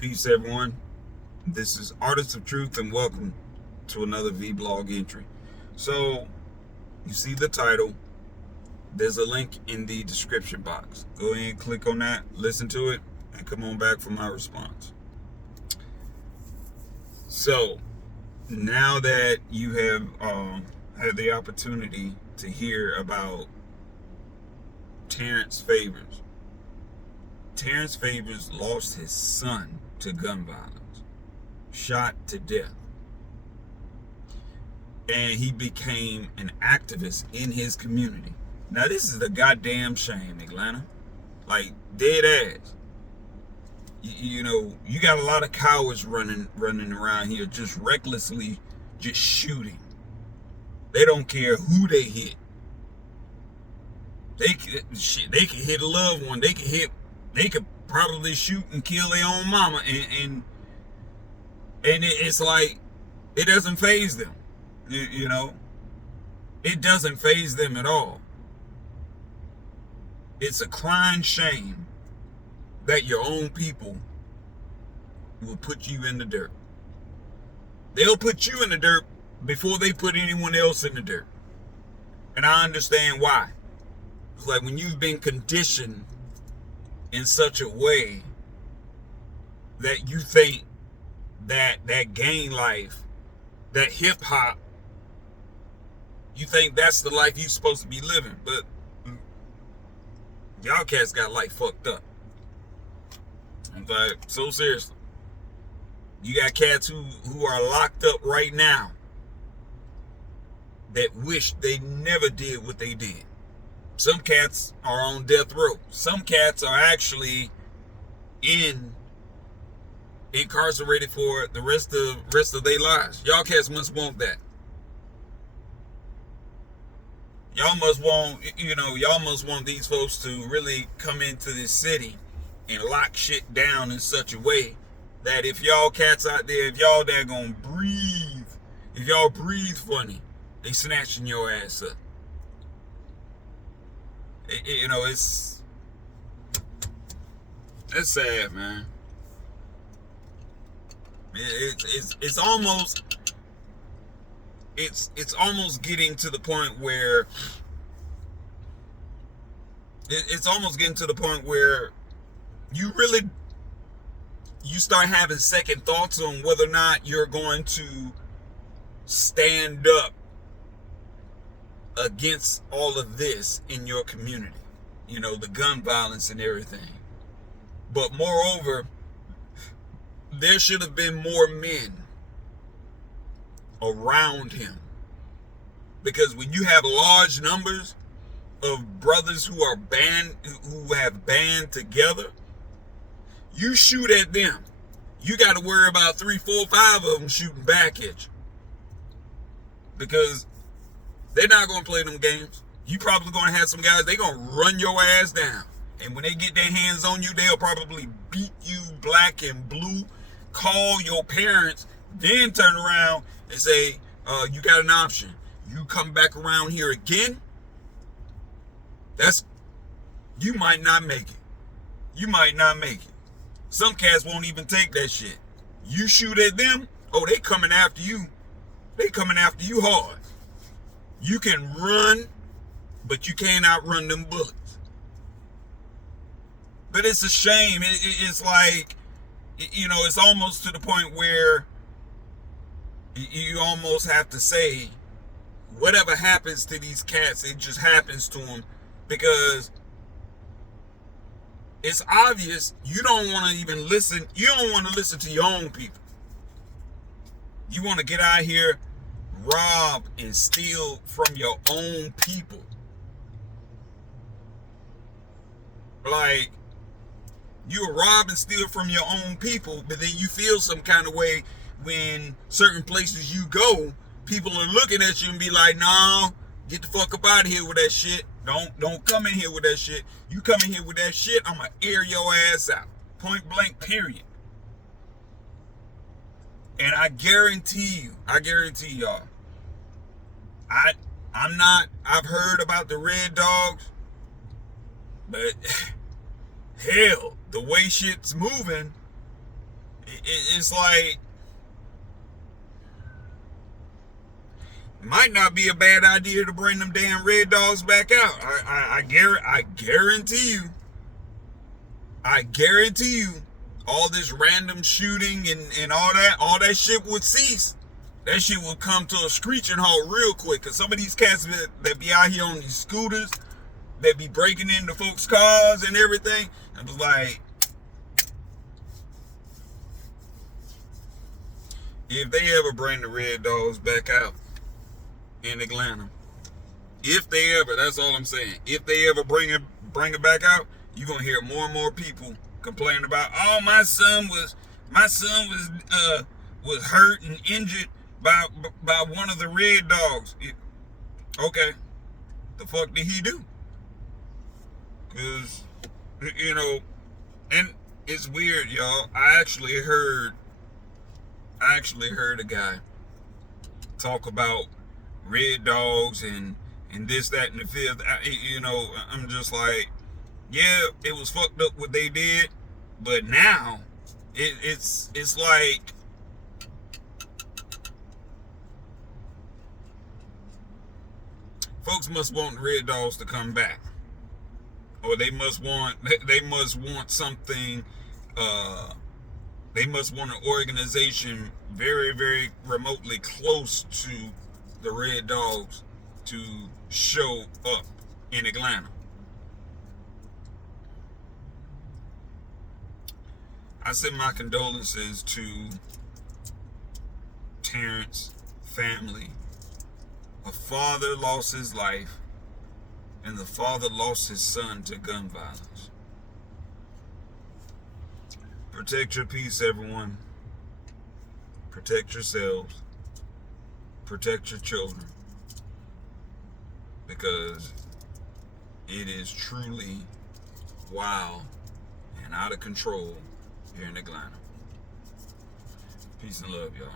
Peace, everyone. This is Artists of Truth, and welcome to another vlog entry. So, you see the title. There's a link in the description box. Go ahead and click on that, listen to it, and come on back for my response. So, now that you have had the opportunity to hear about Terrence Favors lost his son to gun violence, shot to death. And he became an activist in his community. Now, this is a goddamn shame, Atlanta. Like, dead ass. You know, you got a lot of cowards running around here just recklessly just shooting. They don't care who they hit. They could hit a loved one. They could probably shoot and kill their own mama, and it's like it doesn't faze them. You know, it doesn't faze them at all. It's a crying shame that your own people will put you in the dirt. They'll put you in the dirt before they put anyone else in the dirt. And I understand why. It's like when you've been conditioned in such a way that you think that gang life, that hip hop, you think that's the life you're supposed to be living. But y'all cats got life fucked up. I'm like, so seriously. You got cats who are locked up right now that wish they never did what they did. Some cats are on death row. Some cats are actually incarcerated for the rest of their lives. Y'all cats must want that. Y'all must want these folks to really come into this city and lock shit down in such a way that if y'all cats out there, if y'all there gonna breathe, if y'all breathe funny, they snatching your ass up. You know, it's sad, man. It's almost getting to the point where you start having second thoughts on whether or not you're going to stand up against all of this in your community. You know, the gun violence and everything. But moreover, there should have been more men around him. Because when you have large numbers of brothers who have band together, you shoot at them. You got to worry about 3, 4, 5 of them shooting back at you. Because they're not going to play them games. You probably going to have some guys, they going to run your ass down. And when they get their hands on you, they'll probably beat you black and blue, call your parents, then turn around and say, you got an option. You come back around here again, you might not make it. You might not make it. Some cats won't even take that shit. You shoot at them, they coming after you. They coming after you hard. You can run, but you can't outrun them bullets. But it's a shame. It's like, you know, it's almost to the point where you almost have to say, whatever happens to these cats, it just happens to them, because it's obvious you don't want to even listen. You don't want to listen to your own people. You want to get out here, rob and steal from your own people. Like, you rob and steal from your own people, but then you feel some kind of way when certain places you go, people are looking at you and be like, no, get the fuck up out of here with that shit. Don't come in here with that shit. You come in here with that shit, I'm gonna air your ass out. Point blank, period. And I guarantee y'all, I've heard about the Red Dogs, but hell, the way shit's moving, It's like, it might not be a bad idea to bring them damn red dogs back out. I guarantee you. I guarantee you, all this random shooting and all that shit would cease. That shit would come to a screeching halt real quick. Cause some of these cats that be out here on these scooters, that be breaking into folks' cars and everything, I was like, if they ever bring the red dogs back out in Atlanta, if they ever, that's all I'm saying. If they ever bring it back out, you're gonna hear more and more people complaining about, oh, my son was hurt and injured by one of the red dogs. Okay, the fuck did he do? Cause and it's weird, y'all. I actually heard a guy talk about red dogs and this, that, and the fifth. I'm just like, yeah, it was fucked up what they did, but now it's like, folks must want red dogs to come back, or they must want something. They must want an organization very, very remotely close to the red dogs to show up in Atlanta. I send my condolences to Terrence's family. A father lost his life, and the father lost his son to gun violence. Protect your peace, everyone. Protect yourselves. Protect your children. Because it is truly wild and out of control here in Atlanta. Peace and love, y'all.